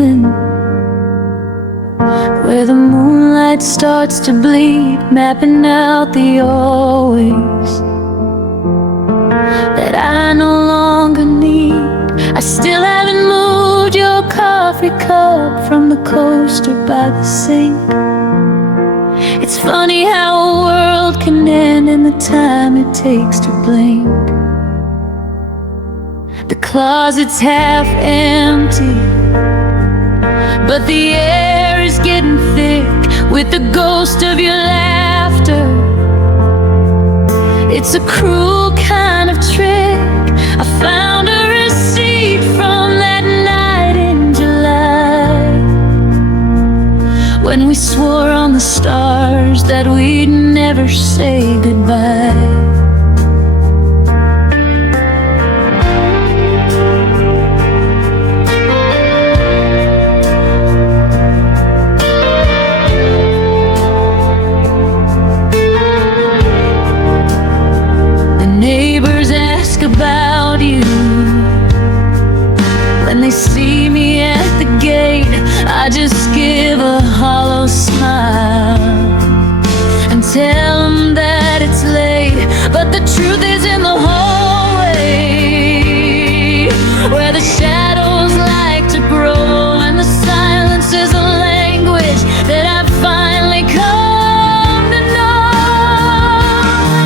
feeling, where the moonlight starts to bleed, mapping out the always that I no longer need. I still haven't moved your coffee cup from the coaster by the sink. It's funny how a world can end in the time it takes to blink. The closet's half empty, but the air is getting thick with the ghost of your laughter. It's a cruel kind of trick. I found a receipt from that night in July, when we swore on the stars that we'd never say goodbye. About you when they see me at the gate, I just give a hollow smile and tell them that it's late. But the truth is in the hallway, where the shadows like to grow, and the silence is a language that I've finally come to know.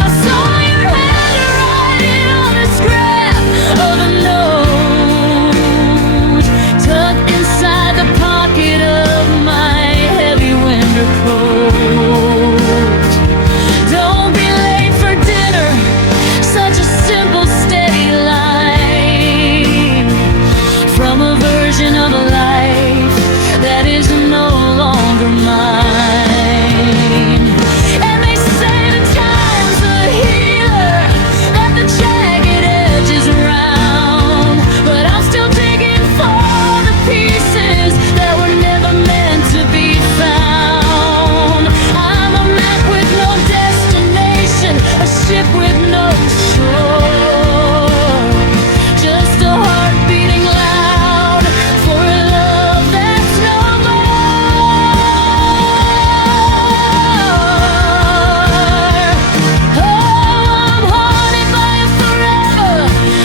I saw your handwriting on the scrap of a note tucked inside the pocket of my heavy winter coat. Don't be late for dinner, such a simple, steady line from a version of a life that is no longer mine. And they say the time's a healer, that the jagged edge is round, but I'm still digging for the pieces that were never meant to be found. I'm a map with no destination, a ship with no shore, just a heart beating loud for a love that's no more. Oh, I'm haunted by a forever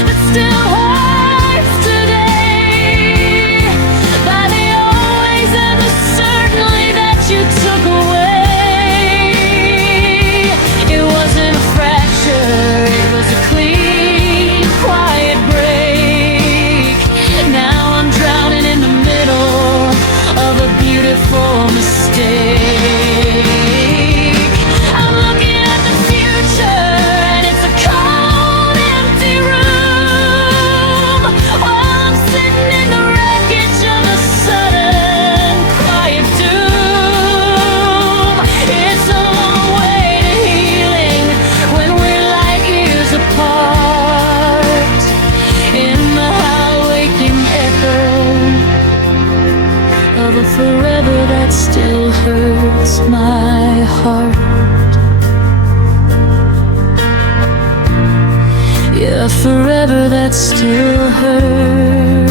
that still hurts today, by the always and the certainly that you took away. It wasn't a fracture, it was a clean, quiet break. Now I'm drowning in the middle of a beautiful mistake. I'm looking at the future, and it's a cold, empty room, while I'm sitting in the wreckage of a sudden, quiet doom. It's a long way to healing when we're like years apart, in the high-waking echo of a forever that still hurts my heart. Yeah, forever that still hurts.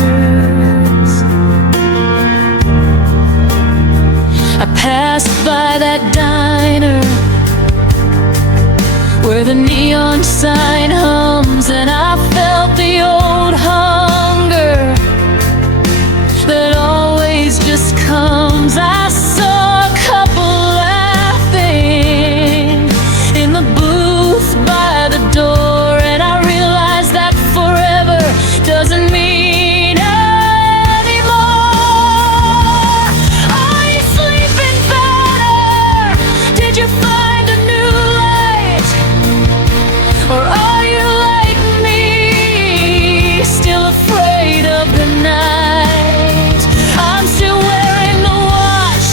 I passed by that diner where the neon sign hums, and I felt the old hunger that always just comes. I saw a couple laughing in the booth by the door, and I realized that forever doesn't mean anymore. Are you sleeping better? Did you find a new light? Or are you like me, still afraid of the night? I'm still wearing the watch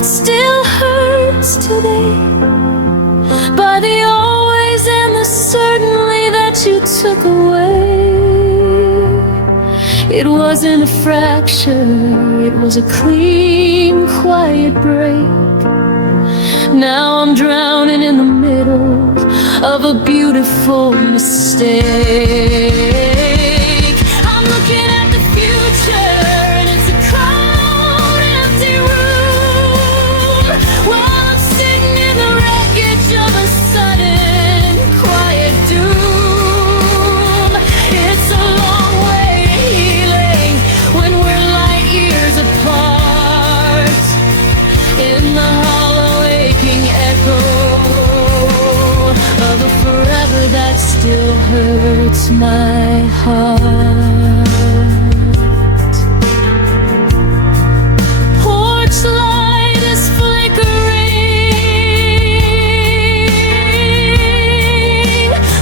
that still hurts today, by the always and the certainly that you took away. It wasn't a fracture, it was a clean, quiet break. Now I'm drowning in the middle of a beautiful mistake. I'm looking at the future and it's a cold, empty room, while I'm sitting in the wreckage of a sudden, quiet doom. It's a long way to healing when we're light years apart, in the hollow aching echo of a forever that still hurts my heart. Porch light is flickering,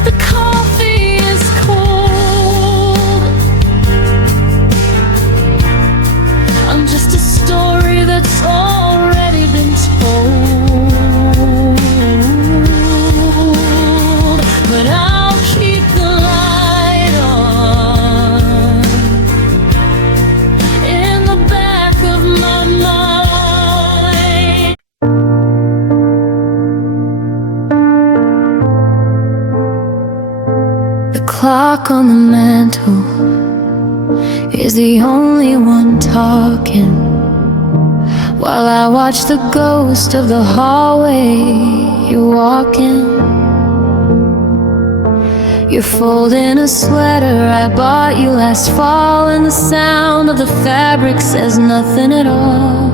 the coffee is cold. I'm just a story that's already been told, but I'll keep the light on in the back of my mind. The clock on the mantle is the only one talking, while I watch the ghost of the hallway you're walking. You're folding a sweater I bought you last fall, and the sound of the fabric says nothing at all.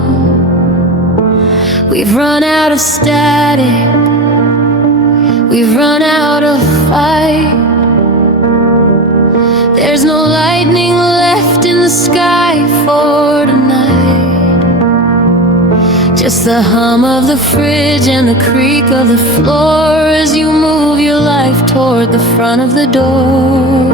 We've run out of static, we've run out of fight. There's no lightning left in the sky for tonight, just the hum of the fridge and the creak of the floor as you move your life toward the front of the door.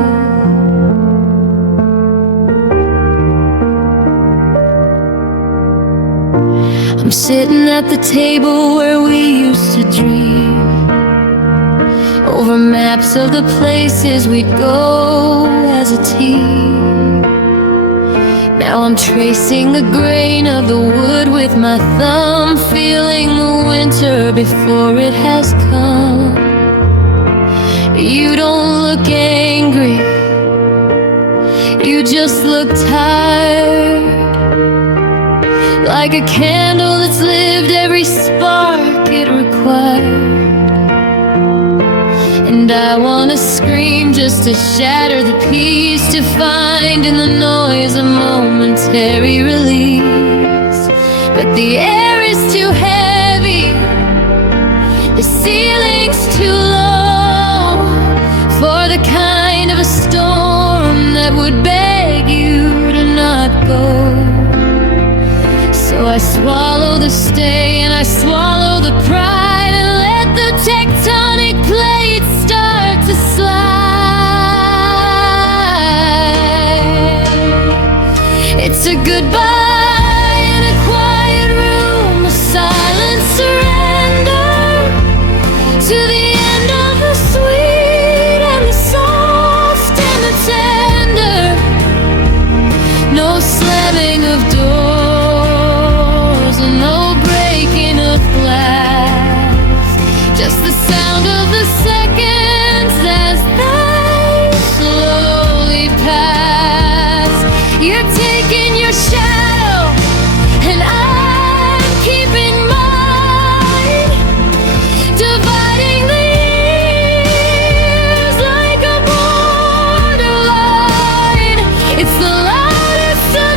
I'm sitting at the table where we used to dream, over maps of the places we'd go as a team. Now I'm tracing the grain of the wood with my thumb, feeling the winter before it has come. You don't look angry, you just look tired, like a candle that's lived every spark it required. And I wanna scream just to shatter the peace, to find in the noise a momentary release. But the air is too heavy, the ceiling's too low, for the kind of a storm that would beg you to not go. So I swallow the stay and I swallow the pride, and let the tectonic plates start to slide. It's a goodbye in a quiet room, a silent surrender to the end of the sweet and the soft and the tender. No slamming of doors and no breaking of glass, just the sound of the seconds as they slowly pass. You're taking your shadow and I'm keeping mine, dividing the years like a borderline. It's the loudest of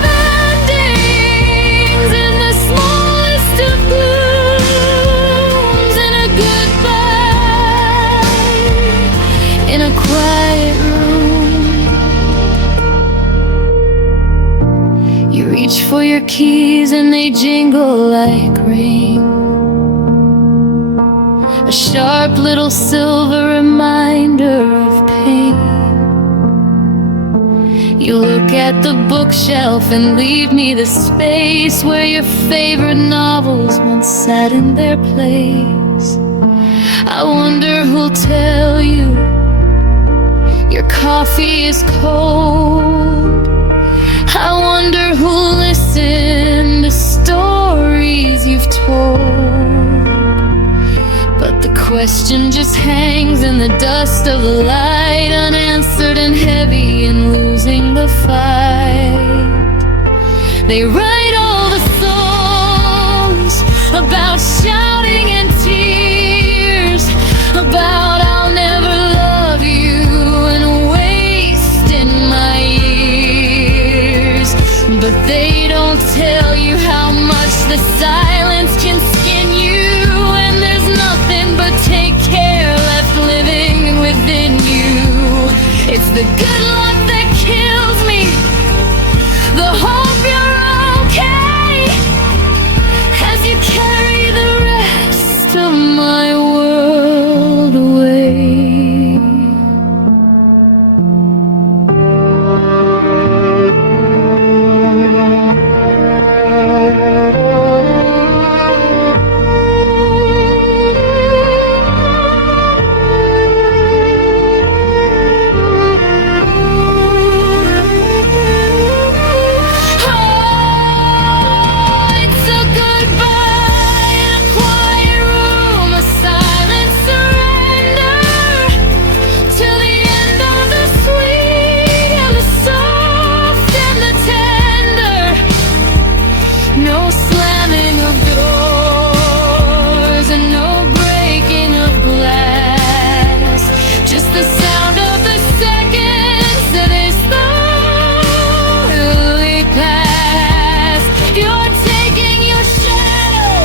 endings and the smallest of blooms, and a goodbye in a quiet room. You reach for your keys and they jingle like rain, a sharp little silver reminder of pain. You look at the bookshelf and leave me the space where your favorite novels once sat in their place. I wonder who'll tell you your coffee is cold. I wonder who'll listen to stories you've told. But the question just hangs in the dust of the light, unanswered and heavy and losing the fight. They write all the songs about shouting and tears, about I'll never love you and wasting my years. But they don't tell you how much the silence can skin you, and there's nothing but take care left living within you. It's the good luck that kills me, the hope you're okay, as you carry the rest of my world away. No slamming of doors and no breaking of glass, just the sound of the seconds that they slowly pass. You're taking your shadow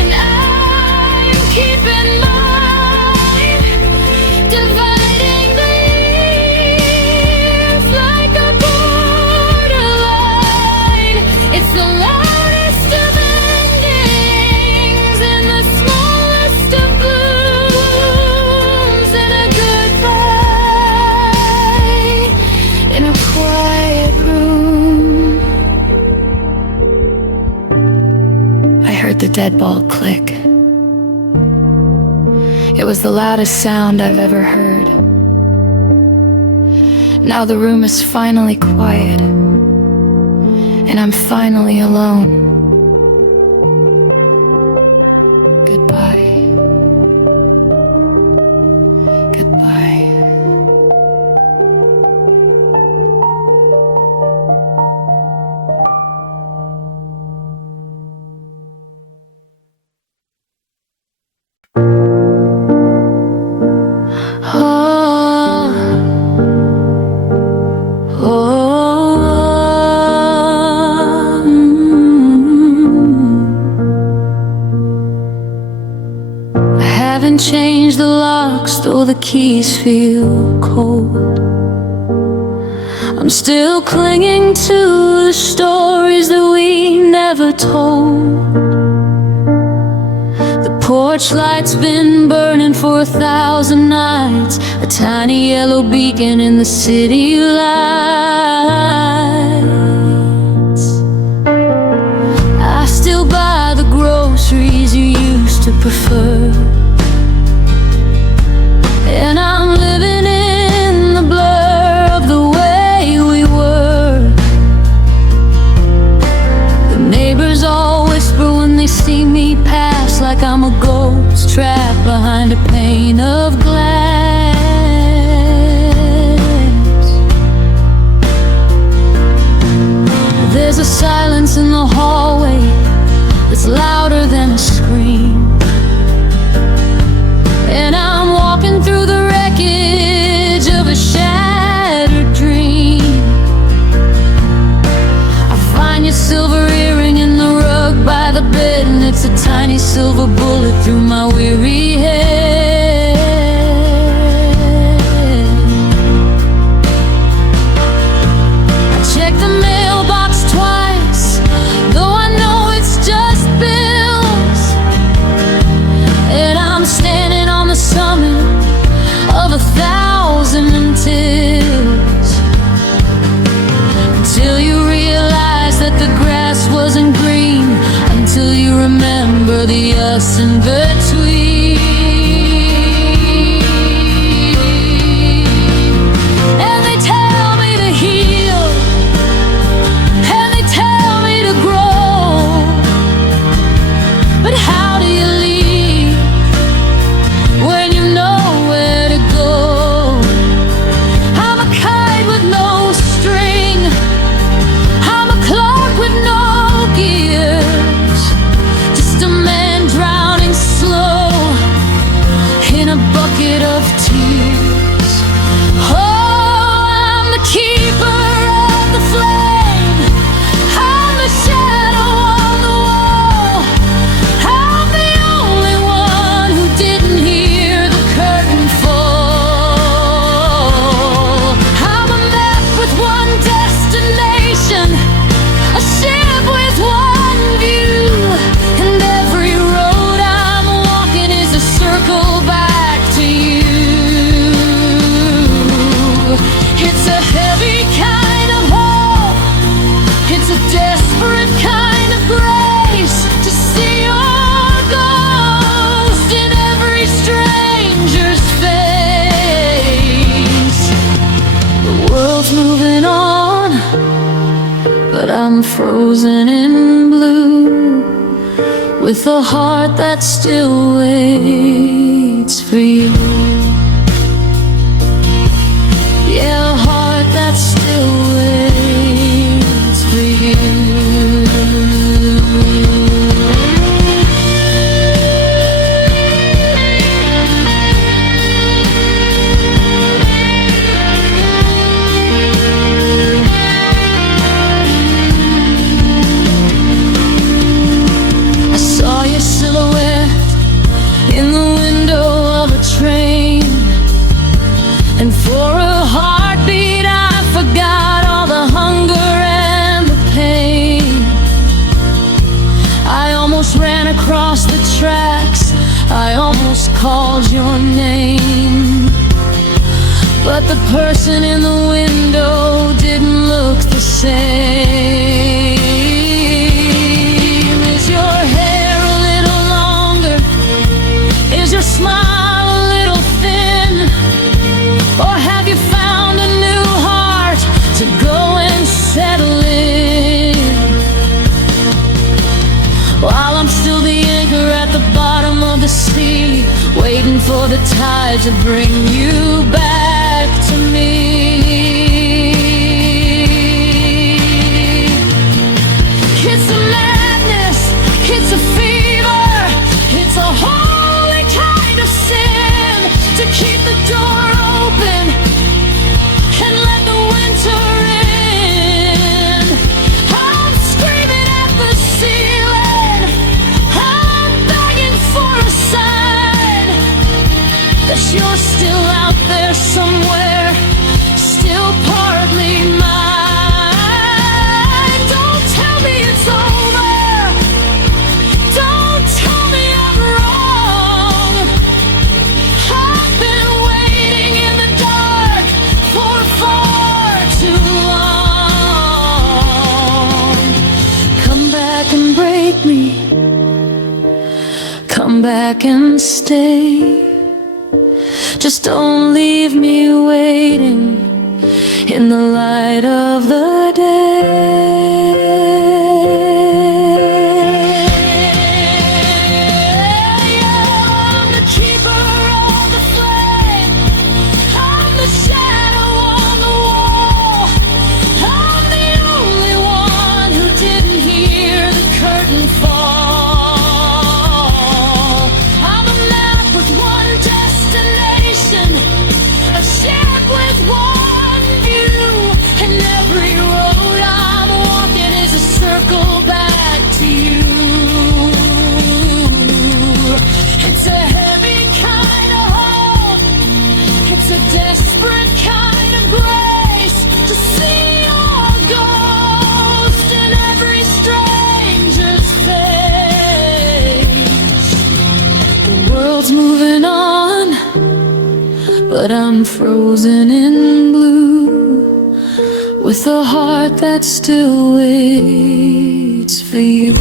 and I'm keeping mine, dividing the years like a borderline. It's the last the dead ball click. It was the loudest sound I've ever heard. Now the room is finally quiet, and I'm finally alone. Goodbye. Goodbye. Change the locks, though the keys feel cold. I'm still clinging to the stories that we never told. The porch light's been burning for 1,000 nights, a tiny yellow beacon in the city lights. I still buy the groceries you used to prefer, and I'm living in the blur of the way we were. The neighbors all whisper when they see me pass, like I'm a ghost trapped behind a pane of glass. There's a silence in the hallway that's louder than a scream, and I'm walking through the wreckage of a shattered dream. I find your silver earring in the rug by the bed, and it's a tiny silver bullet through my weary head. I check the mailbox twice, though I know it's just bills, and I'm standing on the summit of 1,000 until us in between. And they tell me to heal, and they tell me to grow, but how do you leave when you know where to go? I'm a kite with no string, I'm a clock with no gears, just a man drowning slow in a bucket of tears. Oh, I'm the keeper of the flame, I'm the shadow on the wall, I'm the only one who didn't hear the curtain fall. I'm a map with one destination, a ship with one view, and every road I'm walking is a circle back to you. It's a heavy kind of hope, it's a desperate kind of grace to see your ghost in every stranger's face. The world's moving on, but I'm frozen in blue, with a heart that still waits for you. Yeah, a heart that still waits for you. I saw your silhouette in the window of a train, and for a heartbeat I forgot all the hunger and the pain. I almost ran across the tracks, I almost called your name, but the person in the window didn't look the same. Is your hair a little longer? Is your smile a little thin? Or have you found a new heart to go and settle in? While I'm still the anchor at the bottom of the sea, waiting for the tide to bring you back to me. It's a madness, it's a fever, it's a holy kind of sin to keep the door open and let the winter in. I'm screaming at the ceiling, I'm begging for a sign that you're still out there somewhere, still partly mine. Don't tell me it's over, don't tell me I'm wrong. I've been waiting in the dark for far too long. Come back and break me, come back and stay. Just don't leave me waiting in the light of the day. I'm the keeper of the flame, I'm the shadow on the wall, I'm the only one who didn't hear the curtain fall. I'm a map with one destination, a ship with one view, and every road I'm walking is a circle back to you. It's a heavy kind of hope, it's a desperate kind of grace to see your ghost in every stranger's face. The world's moving on, but I'm frozen in blue, with a heart that still waits for you.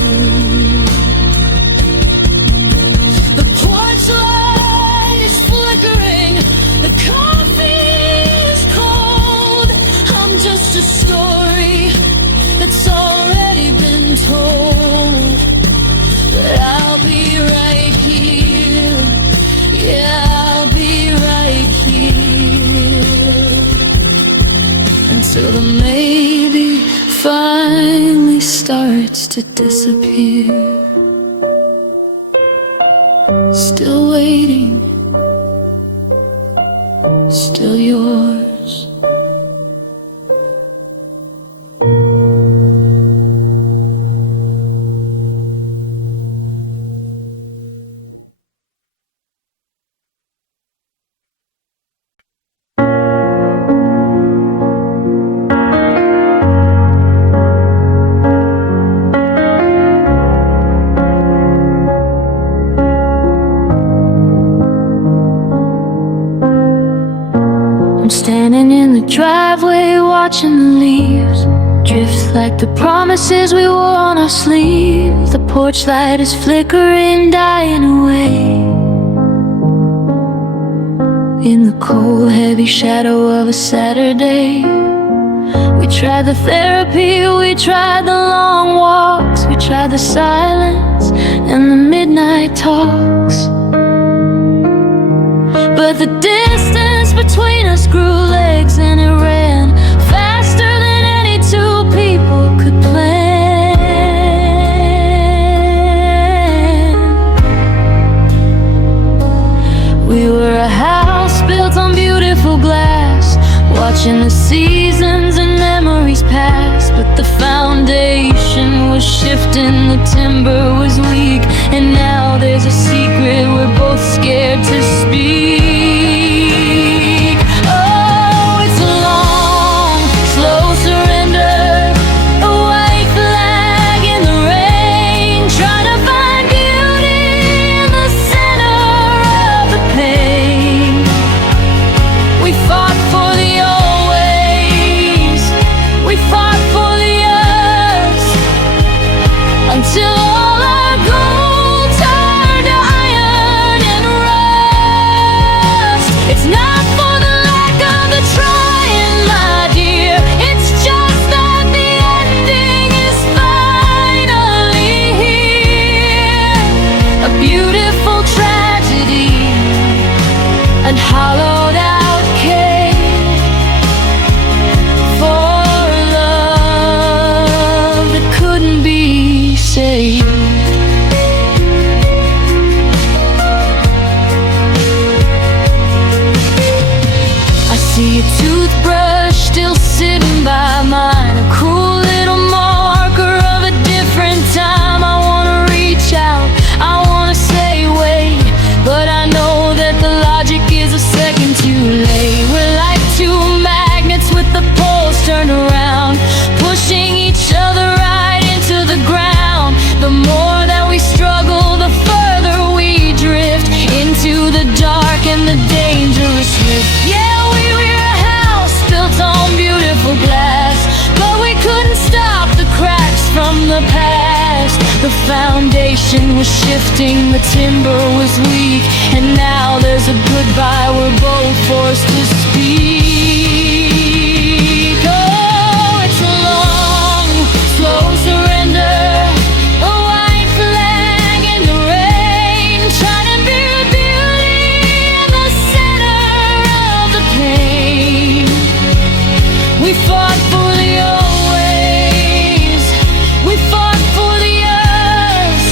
to disappear. Still waiting, still yours. I'm standing in the driveway watching the leaves drift like the promises we wore on our sleeve. The porch light is flickering, dying away in the cold, heavy shadow of a Saturday. We tried the therapy, we tried the long walks, we tried the silence and the midnight talks. But the distance between us grew legs and it ran faster than any two people could plan. We were a house built on beautiful glass, watching the seasons and memories pass. But the foundation was shifting, the timber was weak, and now there's a secret we're both scared to speak. Oh, it's a long, slow surrender, a white flag in the rain, trying to find beauty in the center of the pain. We fought for the old ways, we fought for the earth, until all our gold turned to iron and rust. It's not for the lack of the trying, my dear, it's just that the ending is finally here. A beautiful tragedy and hollowed out cave for love that couldn't be saved. I see a toothbrush still sitting by mine, a cool little marker of a different time. I wanna reach out, I wanna say wait, but I know that the logic is a second too late. We're like two magnets with the poles turned around, pushing each other right into the ground. The more that we struggle, the further we drift into the dark and the dangerous rift. Yeah, we were a house built on beautiful glass, but we couldn't stop the cracks from the past. The foundation was shifting, the timber was weak, and now there's a goodbye we're both forced to speak. Oh, it's a long, slow surrender, a white flag in the rain, trying to be the beauty in the center of the pain. We fought for the old ways, we fought for the earth,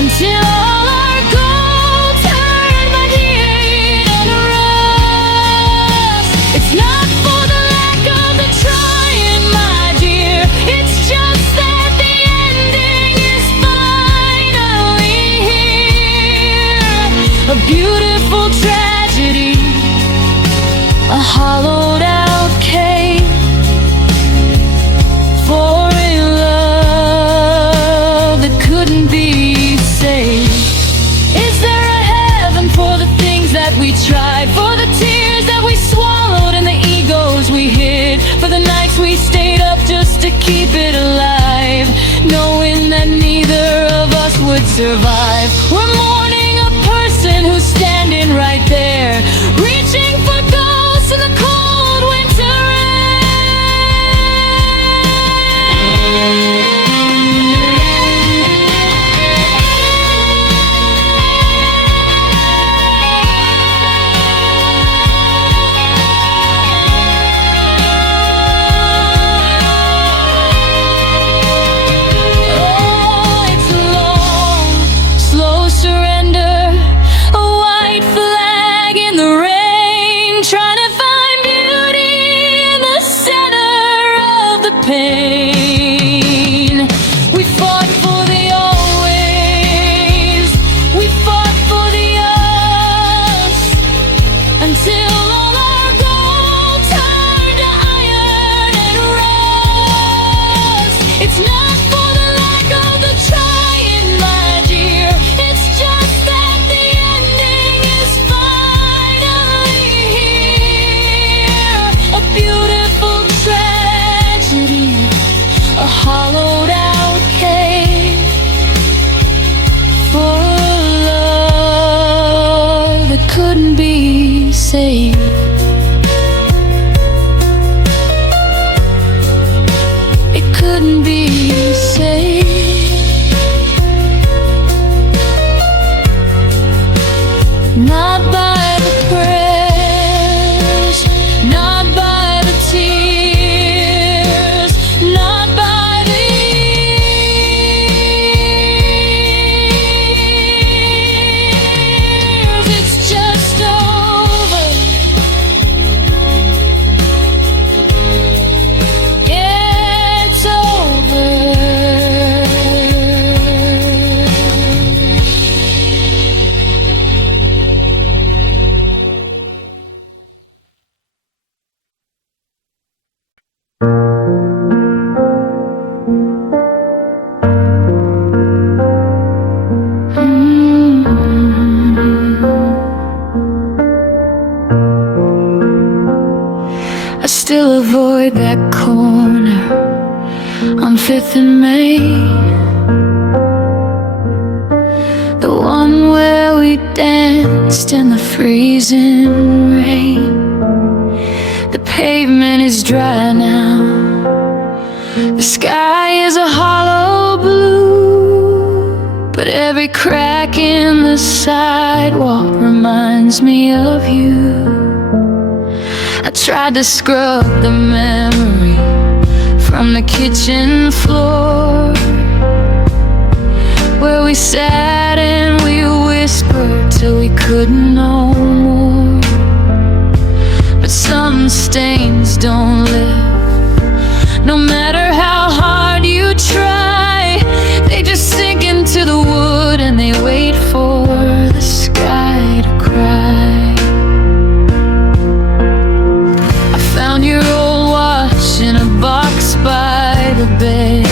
until all our gold turned by heat and rust. It's not for the lack of the trying, my dear, it's just that the ending is finally here. A beautiful tragedy, a hollowed out cave for a love that couldn't be saved. Is there a heaven for the things that we tried, for the tears that we swallowed and the egos we hid, for the nights we stayed up just to keep it alive, knowing that neither of us would survive? We're mourning a person who's standing right there, reaching for ghosts in the cold winter rain. safe. It couldn't be safe. Not by the prayers, not by the tears, not by the years. It's just over. Yeah, it's over. I still avoid that corner on 5th and Main, the one where we danced in the freezing rain. The pavement is dry now, the sky is a hollow blue, but every crack in the sidewalk reminds me of you. I tried to scrub the memory from the kitchen floor, where we sat and we whispered till we couldn't no more. But some stains don't live, no matter how hard you try. They just sink into the wood and they wait for the sky to cry. Found your old watch in a box by the bed,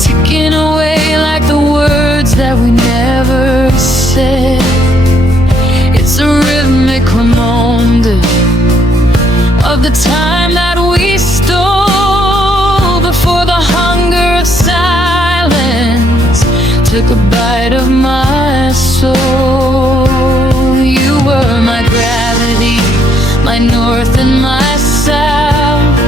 ticking away like the words that we never said. It's a rhythmic reminder of the time that we stole before the hunger of silence took a bite of my soul. You were my gravity, my north and my south.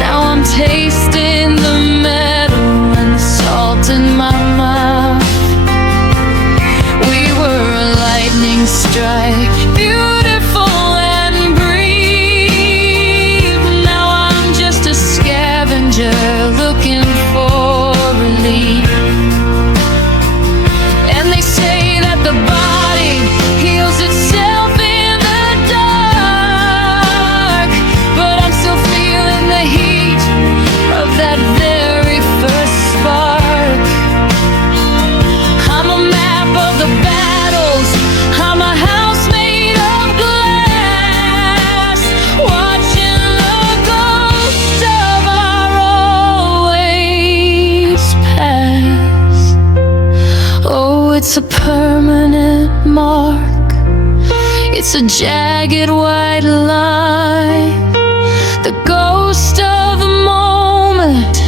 Now I'm tasting the metal and the salt in my mouth. We were a lightning strike, beautiful and brief. Now I'm just a scavenger looking for relief. And they say that the body heals itself in the dark, but I'm still feeling the heat of that very first spark. I'm a map of the battles, I'm a house made of glass, watching the ghost of our always past. Oh, it's a permanent mark, it's a jagged white line, the ghost of the moment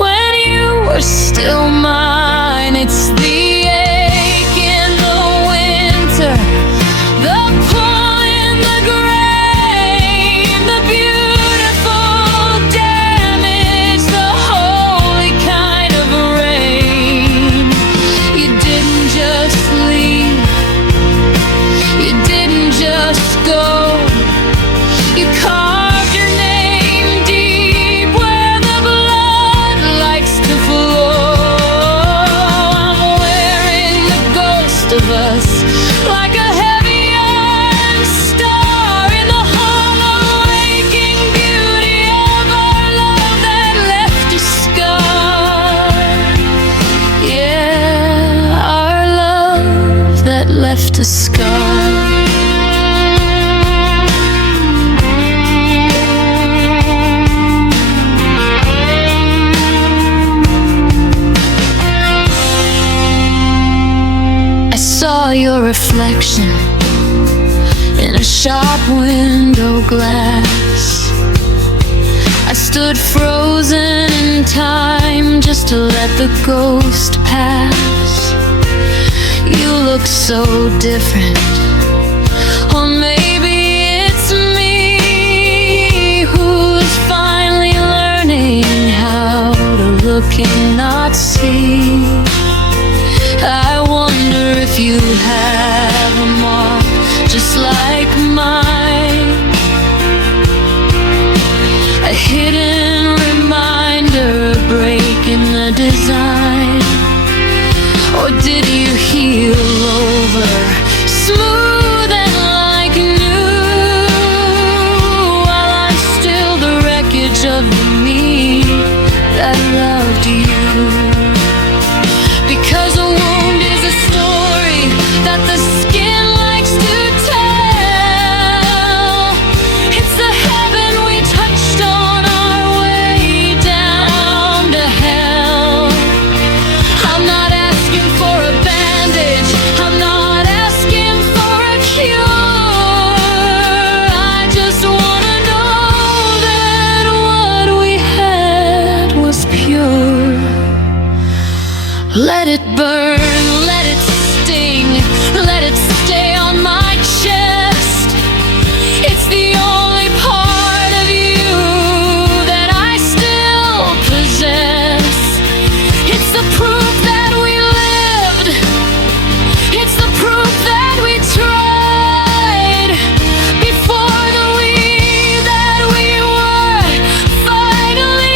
when you were still mine. It's the ache in the winter, the pull in the grain, the beautiful damage, the holy kind of rain. You didn't just leave, you didn't just go, you carved your name deep where the blood likes to flow. I'm wearing the ghost of us like a heavy iron star in the hollow aching beauty of our love that left a scar. Yeah, our love that left a scar. I saw your reflection in a sharp window glass. I stood frozen in time just to let the ghost pass. You look so different. Or maybe it's me who's finally learning how to look and not see. I wonder if you have a mark just like mine, a hidden reminder, a break in the design. Or did you heal over smooth and like new, while I'm still the wreckage of the me that loved you? Because a wound is a story that the skin likes to tell. It's the heaven we touched on our way down to hell. I'm not asking for a bandage, I'm not asking for a cure. I just wanna know that what we had was pure. Let it burn, let it sting, let it stay on my chest. It's the only part of you that I still possess. It's the proof that we lived, it's the proof that we tried before the we that we were finally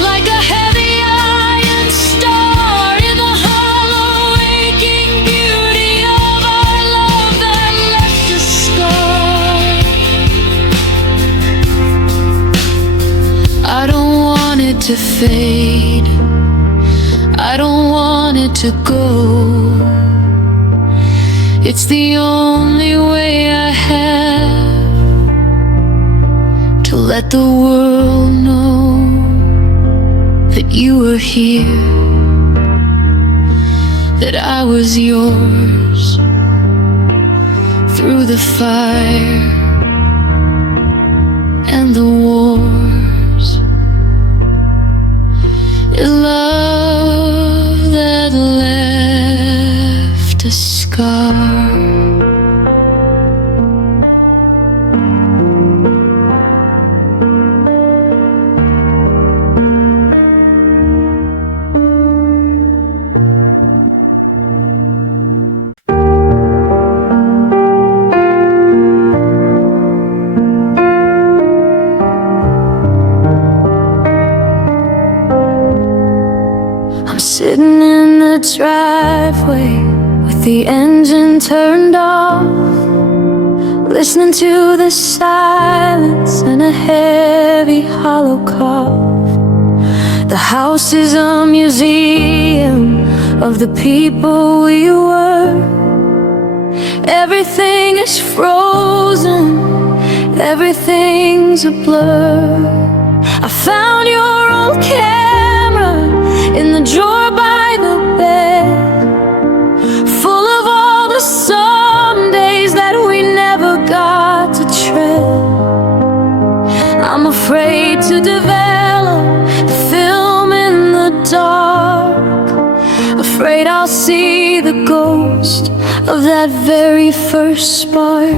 like a heavy iron star in the hollow aching beauty of our love that left a scar. I don't want it to fade, I don't want it to go. It's the only way I have to let the world know that you were here, that I was yours through the fire and the wars. A love that left a scar. Sitting in the driveway with the engine turned off, listening to the silence and a heavy hollow cough. The house is a museum of the people we were. Everything is frozen, everything's a blur. I found your old camera in the drawer by the bed, full of all the Sundays that we never got to tread. I'm afraid to develop the film in the dark, afraid I'll see the ghost of that very first spark.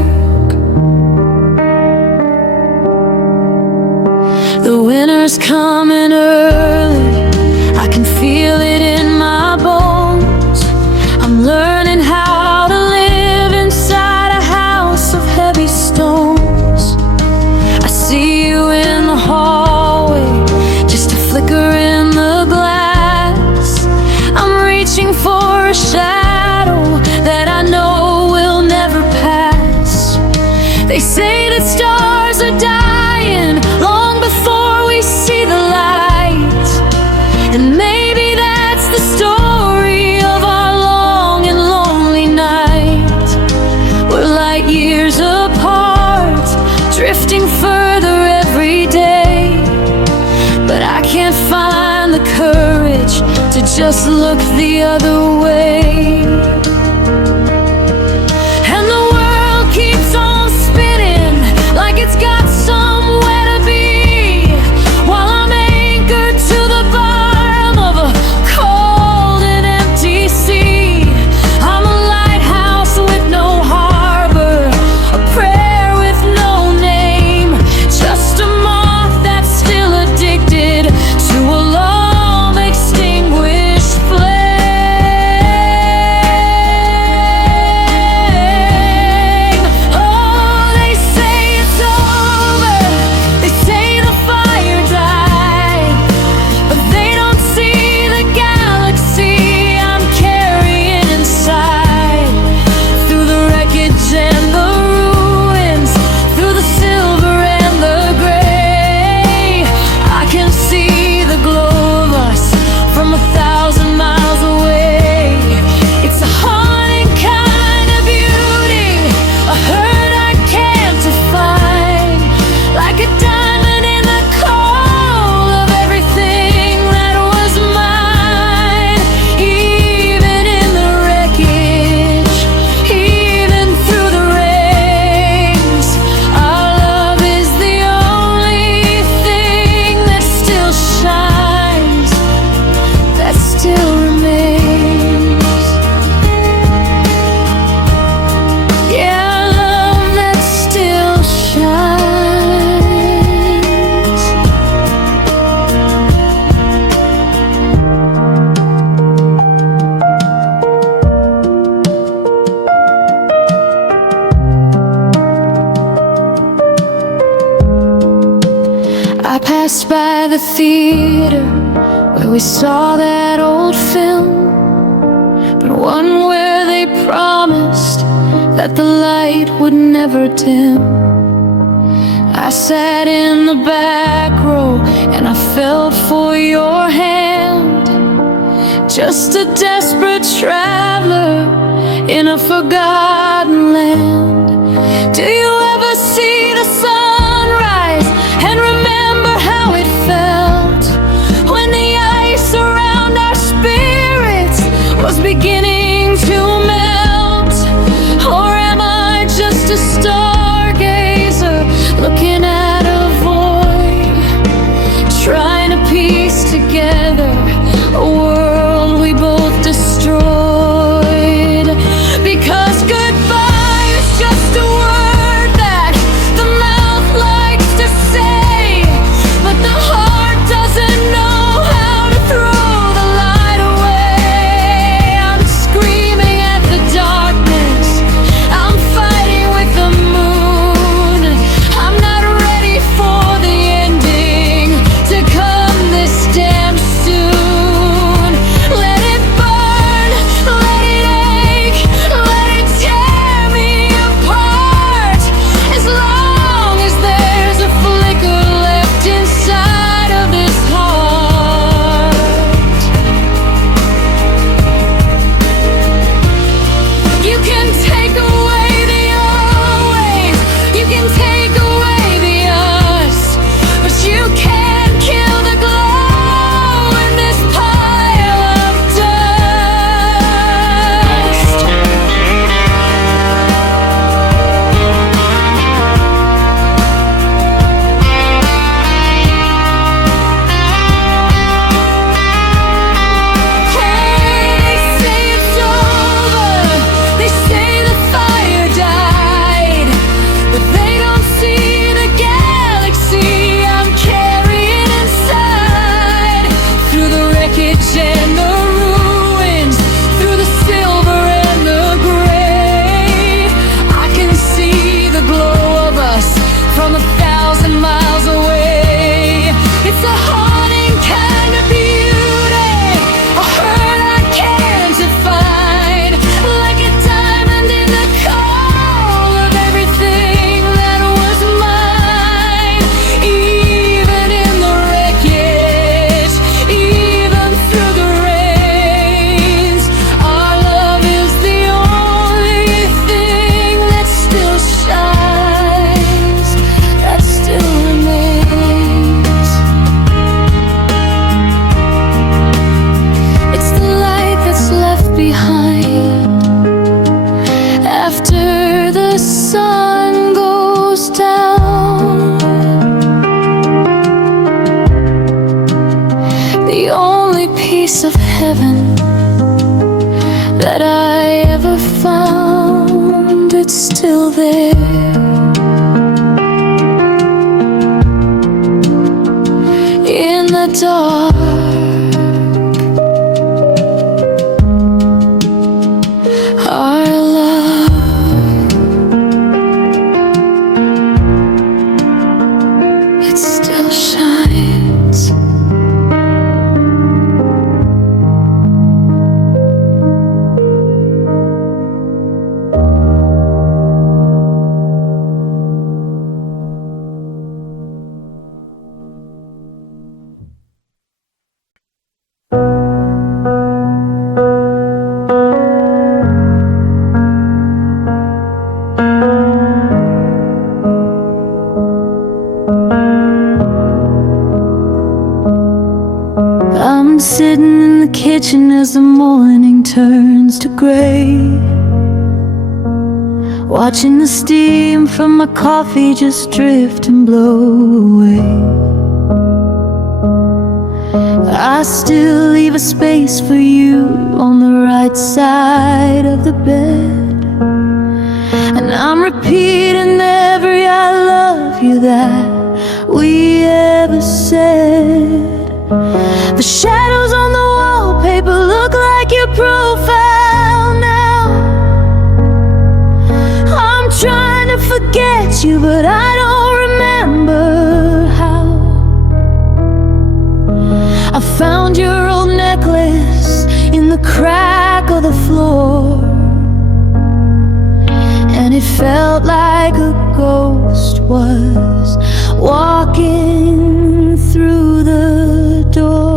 The winter's coming early, I find the courage to just look the other way. And the world keeps on spinning like it's got somewhere to be, while I'm anchored to the bottom of a cold and empty sea. I'm a lighthouse with no harbor, a prayer with no name, just a moth that's still addicted to a long extinguished flame. Oh, they say it's over, they say the fire died, but they don't see the galaxy I'm carrying inside. Through the wreckage and the ruins, through the silver and the gray, I can see the glow of us from 1,000 miles away. It's a haunting kind of beauty, a hurt I can't define, like a diamond in the coal of everything that was mine. Even in the wreckage, even through the rains, our love is the only thing that still shines, that still remains. Yeah, love that still shines. I passed by the theater where we saw that old film, but one where they promised that the light would never dim. I sat in the back row and I felt for your hand, just a desperate traveler in a forgotten land. Do you ever see the sunrise and remember how it felt when the ice around our spirits was beginning to melt? Or am I just a stargazer looking at a void, trying to piece together a world we both destroyed? Because goodbye is piece of heaven that I ever found, it's still there. In the dark, our love, it still shines. I'm sitting in the kitchen as the morning turns to gray, watching the steam from my coffee just drift and blow away. I still leave a space for you on the right side of the bed, and I'm repeating every I love you that we ever said. The shadows on the wallpaper look like your profile now. I'm trying to forget you, but I don't remember how. I found your old necklace in the crack of the floor, and it felt like a ghost was walking through the door.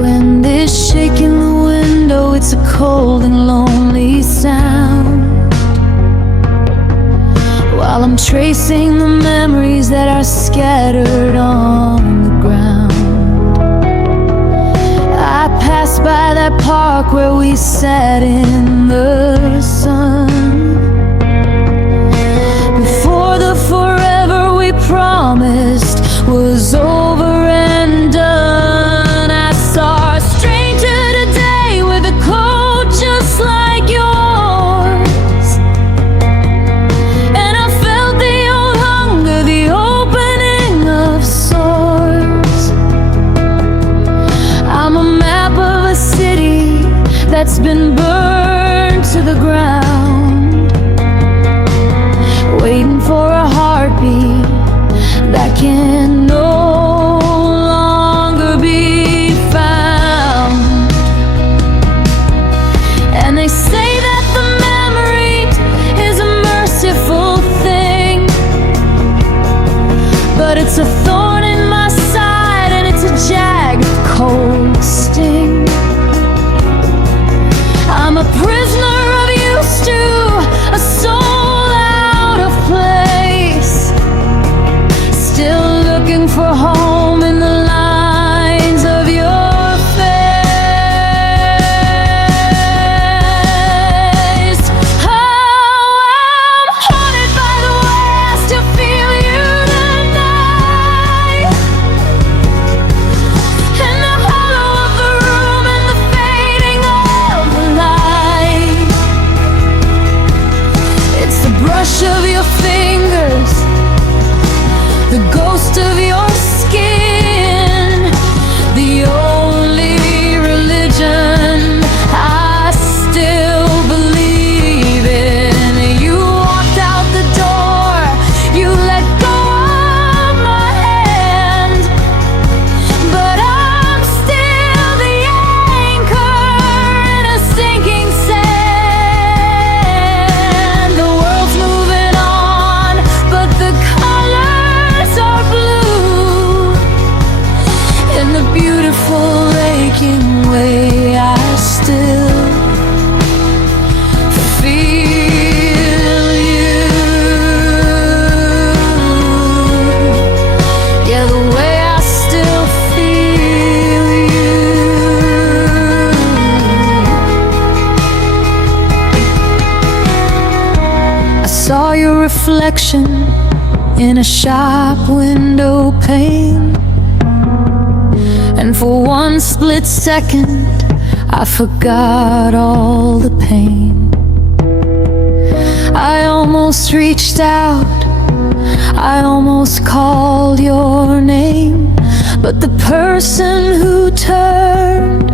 When there's shake in the window, it's a cold and lonely sound, while I'm tracing the memories that are scattered on the ground. I pass by that park where we sat in the sun, before the forever we promised was over and done. I saw a stranger today with a coat just like yours, and I felt the old hunger, the opening of sores. I'm a map of a city that's been burned to the ground, waiting for a heartbeat that can no longer be found. And they say that the memory is a merciful thing, but it's a thorn in my side, and it's a jagged, cold sting. I'm a prisoner of you still. reflection in a shop window pane. And for one split second, I forgot all the pain. I almost reached out, I almost called your name, but the person who turned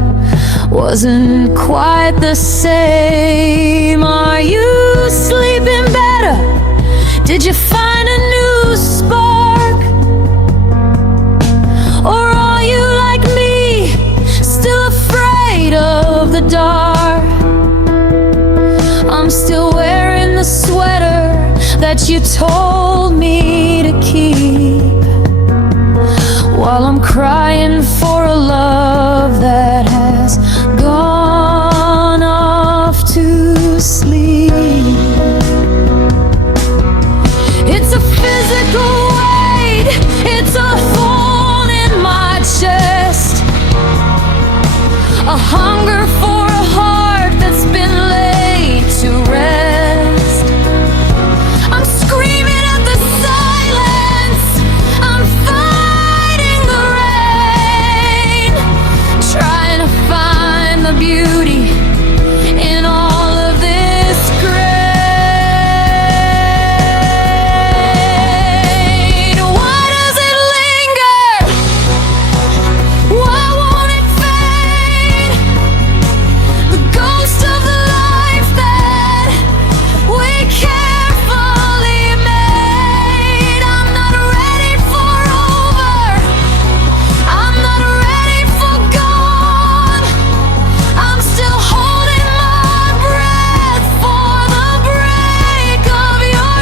wasn't quite the same. Are you sleeping better? Did you find a new spark? Or are you like me, still afraid of the dark? I'm still wearing the sweater that you told me to keep, while I'm crying for a love that has gone off to sleep. It's a physical weight, it's a thorn in my chest, a hunger for a heart that's been laid to rest. I'm screaming at the silence, I'm fighting the rain, trying to find the beauty in all of this grain. Why does it linger? Why won't it fade? The ghost of the life that we carefully made. I'm not ready for over, I'm not ready for gone. I'm still holding my breath for the break of your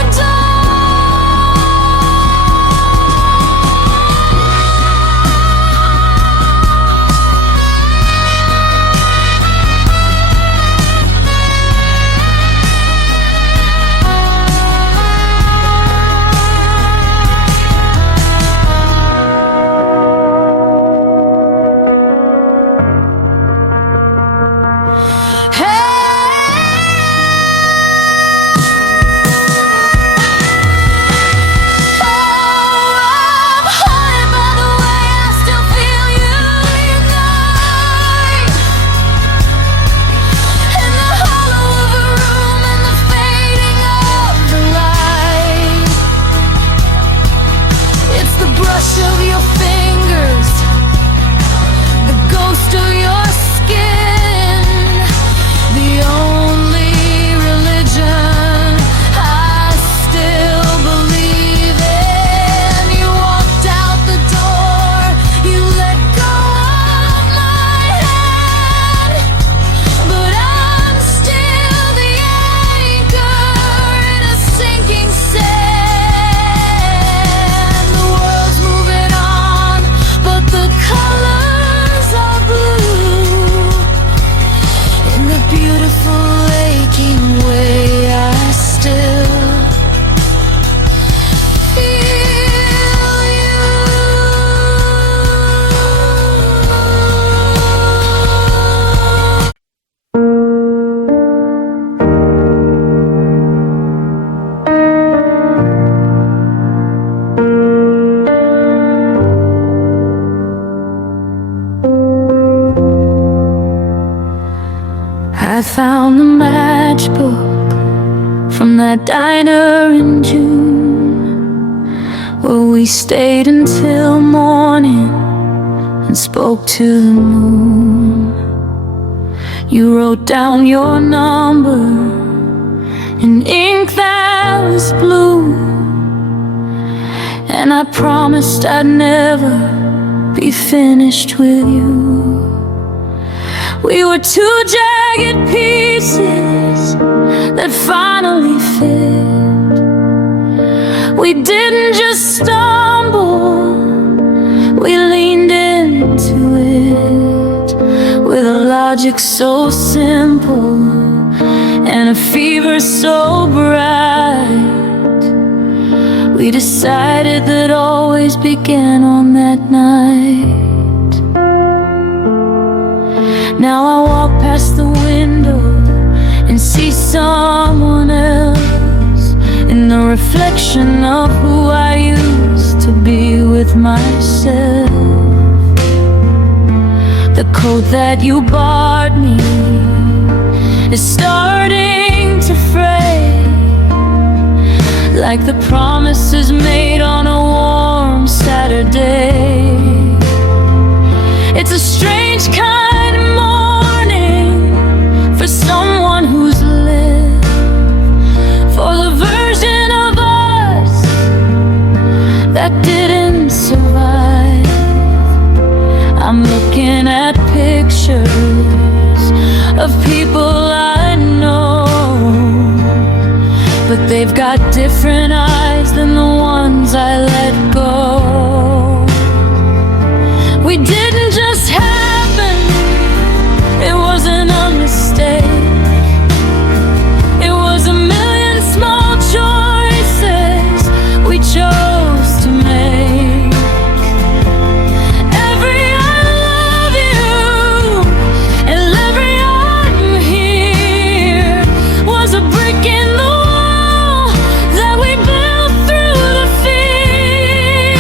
of your fingers, the ghost of your skin, the only religion I still believe in. You walked out the door, you let go of my hand, but I'm still the anchor in a sinking sand. The world's moving on, but the colors are blue. In the beautiful aching way, I still feel you. I found the matchbook from that diner in June, where we stayed until morning and spoke to the moon. You wrote down your number in ink that was blue, and I promised I'd never be finished with you. We were two jagged pieces that finally fit. We didn't just stumble, we leaned into it with a logic so simple and a fever so bright. We decided that always began on that night. Now I walk past the window and see someone else in the reflection of who I used to be with myself. The coat that you bought me is starting to fray, like the promises made on a warm Saturday. It's a strange kind of morning for someone who's lived, for the version of us that didn't survive. I'm looking at pictures of people I know, but they've got different eyes than the ones I let go. We didn't just happen, it wasn't a mistake. It was a million small choices we chose to make. Every I love you and every I'm here was a brick in the wall that we built through the fear.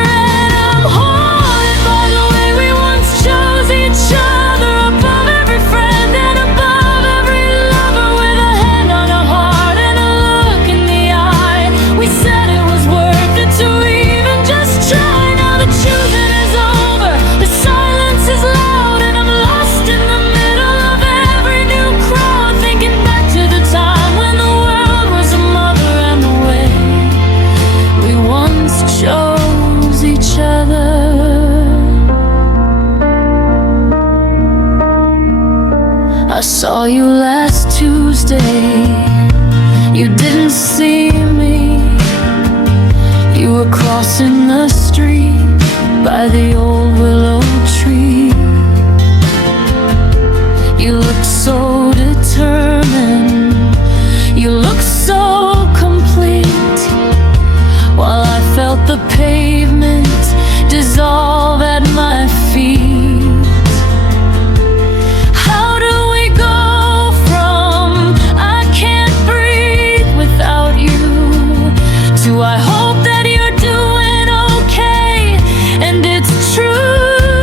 And I'm haunted by the way we once chose each other, above every friend and above every lover, with a hand on our heart and a look in the eye. We said it was worth it to even just try. Now the choosing is over, the silence is loud, and I'm lost in the middle of every new crowd, thinking back to the time when the world was a mother and the way we once chose each other. I saw you last Tuesday, you didn't see me. You were crossing the street by the old willow tree. You looked so determined, you looked so complete, while I felt the pavement dissolve at my feet. How do we go from I can't breathe without you to I hope that you're doing okay and it's true?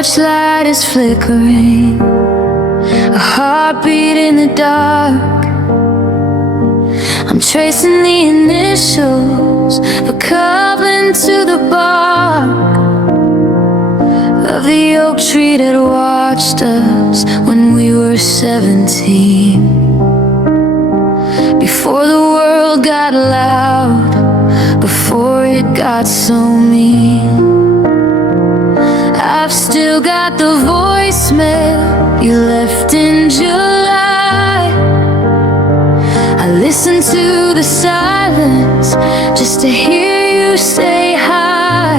torchlight is flickering, a heartbeat in the dark. I'm tracing the initials, but cobbling to the bark of the oak tree that watched us when we were 17. Before the world got loud, before it got so mean. I've still got the voicemail you left in July. I listen to the silence just to hear you say hi.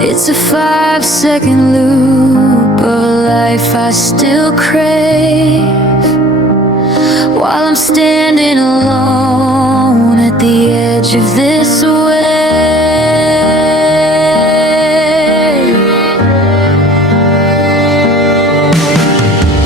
It's a 5-second loop of a life I still crave, while I'm standing alone at the edge of this wave.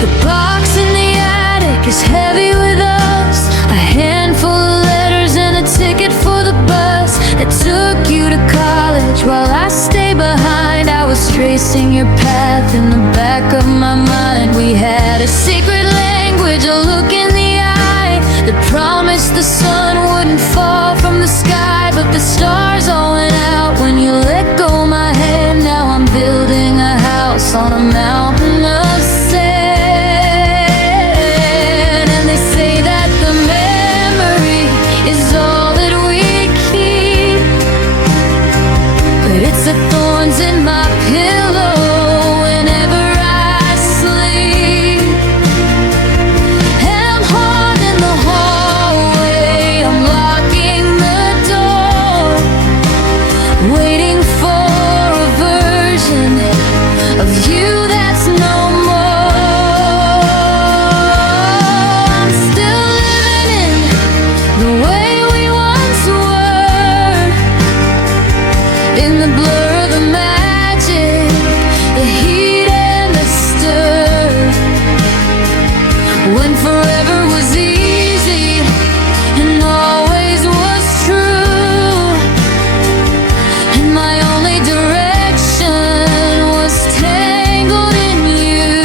The box in the attic is heavy with us, a handful of letters and a ticket for the bus that took you to college while I stay behind. I was tracing your path in the back of my mind. We had a secret language, a look in the eye that promised the sun wouldn't fall from the sky, but the stars all went out when you let go my hand. Now I'm building a house on a mountain of sand, and they say that the memory is all that we keep, but it's the thorns in my pillow whenever I sleep. And I'm hard in the hallway, I'm locking the door, waiting for a version of you that's no more. I'm still living in the way we once were, in the blur of the magic, the heat and the stir, when forever was easy and always was true, and my only direction was tangled in you.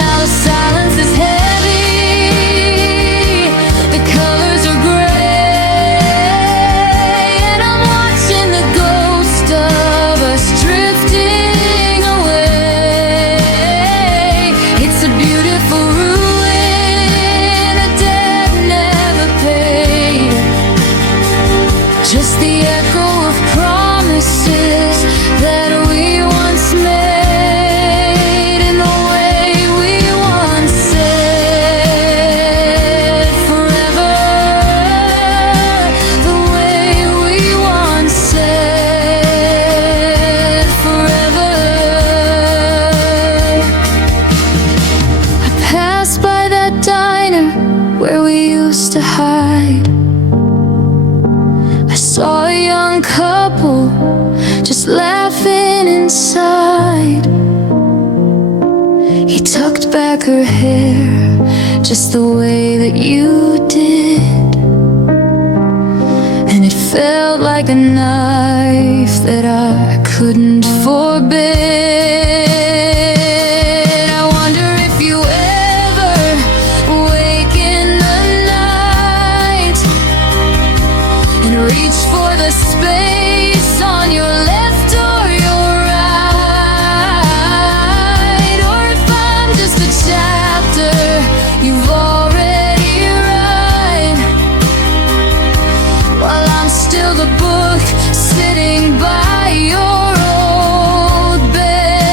Now the silence is heavy, the colors are gray, and I'm watching the ghost of us drifting away. It's a beautiful ruin, a debt never paid, just the echo of promises that we once made, in the way we once said forever, the way we once said forever. I passed by that diner where we used to hide. I saw a young couple just laughing inside. He tucked back her hair just the way that you did, and it felt like a knife that I couldn't forbid. I wonder if you ever wake in the night and reach for the space on your left or your right, or if I'm just a chapter you've already read, while I'm still the book sitting by your old bed.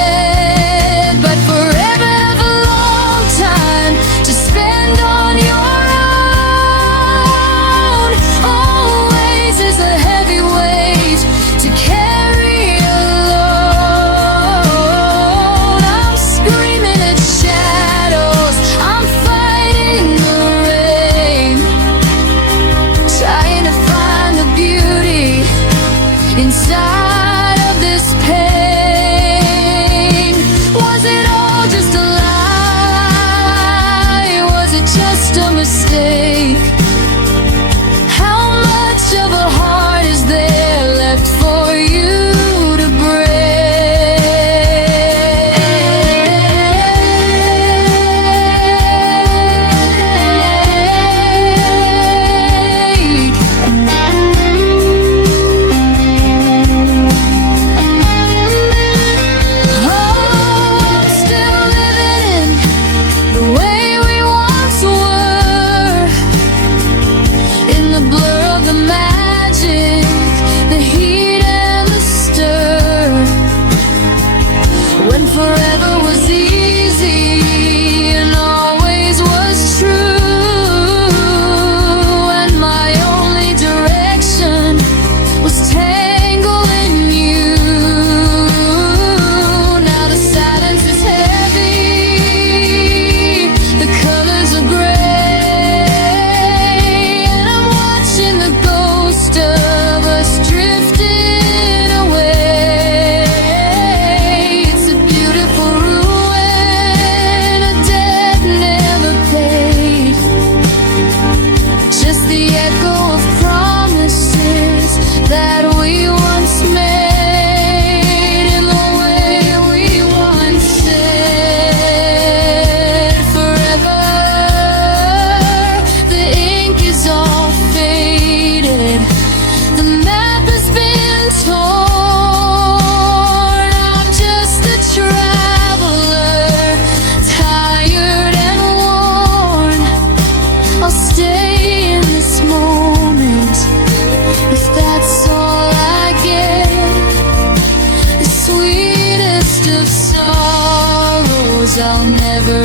I'll never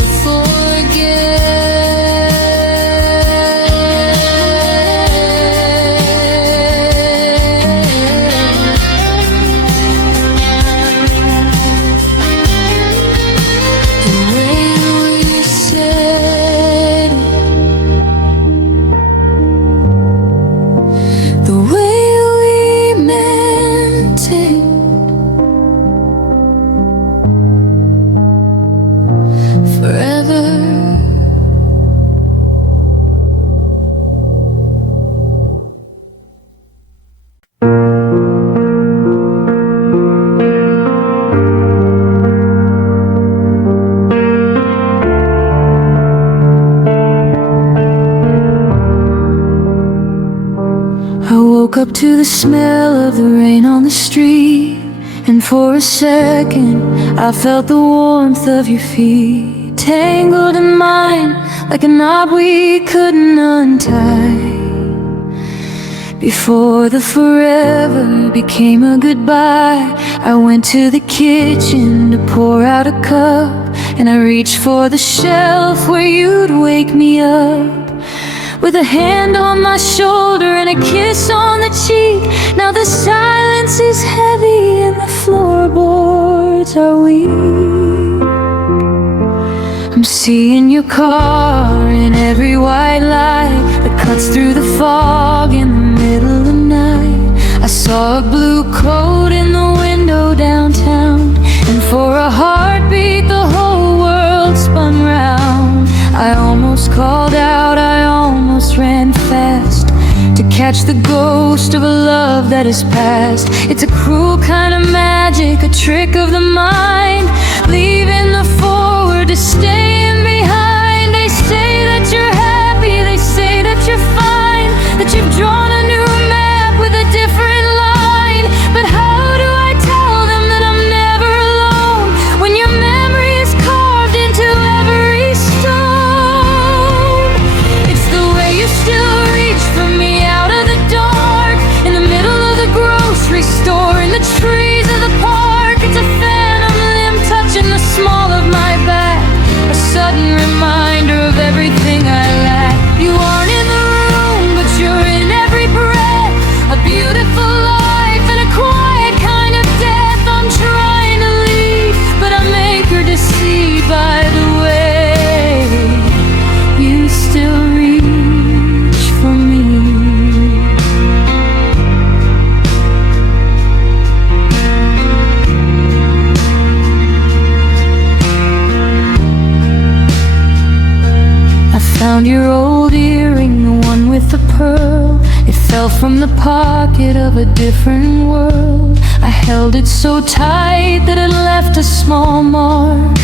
up to the smell of the rain on the street, and for a second I felt the warmth of your feet tangled in mine like a knot we couldn't untie. Before the forever became a goodbye, I went to the kitchen to pour out a cup, and I reached for the shelf where you'd wake me up. With a hand on my shoulder and a kiss on the cheek, now the silence is heavy and the floorboards are weak. I'm seeing your car in every white light that cuts through the fog in the middle of the night. I saw a blue coat in the window downtown, and for a heartbeat the whole world spun round. I almost called out, I almost ran fast to catch the ghost of a love that is past. It's a cruel kind of magic, a trick of the mind, leaving the forward to staying behind. They say that you're happy, they say that you're fine, that you've drawn a new map with a different line. But how do I tell them that I'm never alone when your memory is carved into every stone? It's the way you still reach for me out of the dark, in the middle of the grocery store, in the trees of the park. It's a phantom limb touching the small of my back, a sudden reminder of everything I lack. You aren't in the room, but you're in every breath, a beautiful life and a quiet kind of death. I'm trying to leave, but I'm anchored to see by the way you still reach for me. I found your old earring, the one with the pearl. It fell from the pocket of a different world. I held it so tight that it left a small mark,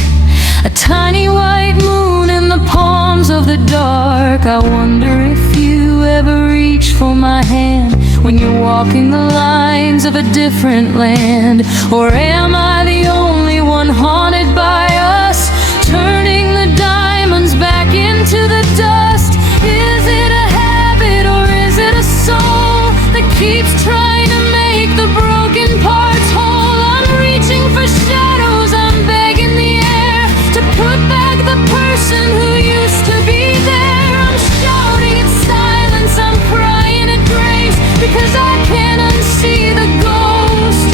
a tiny white moon in the palms of the dark. I wonder if you ever reach for my hand when you're walking the lines of a different land. Or am I the only one haunted by us, turning the diamonds back into the dust? Is it a habit or is it a soul that keeps trying to make the broken parts whole? I'm reaching for shadows, I'm begging the air to put back the person who used to be there. I'm shouting at silence, I'm crying at grace, because I can't unsee the ghost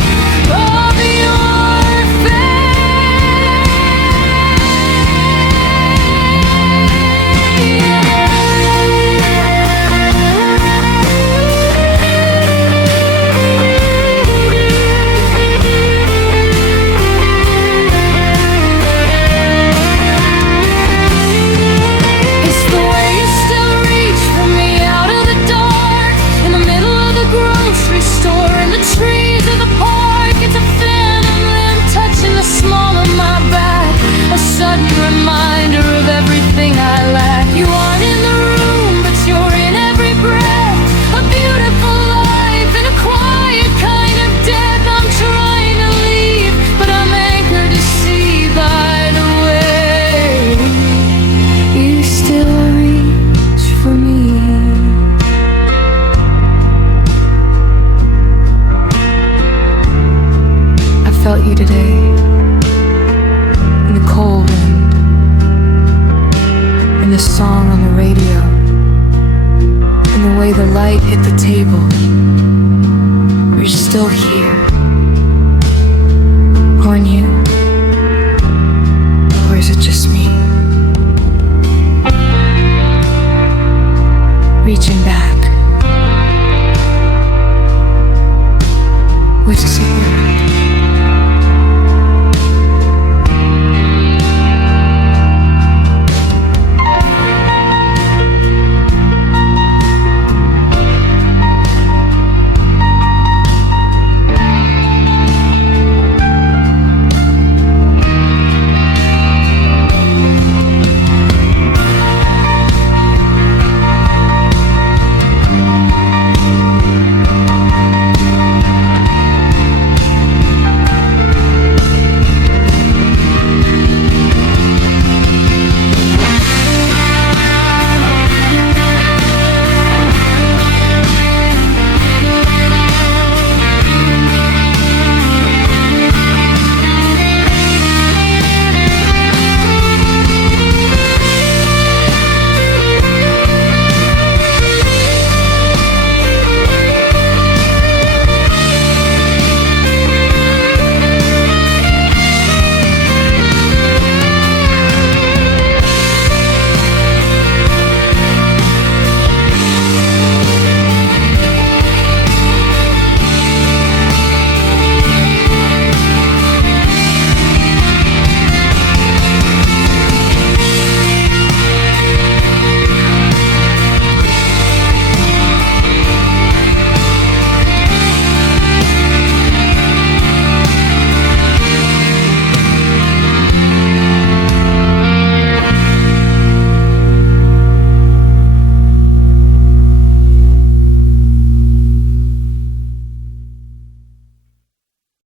of your face. way the light hit the table. We're still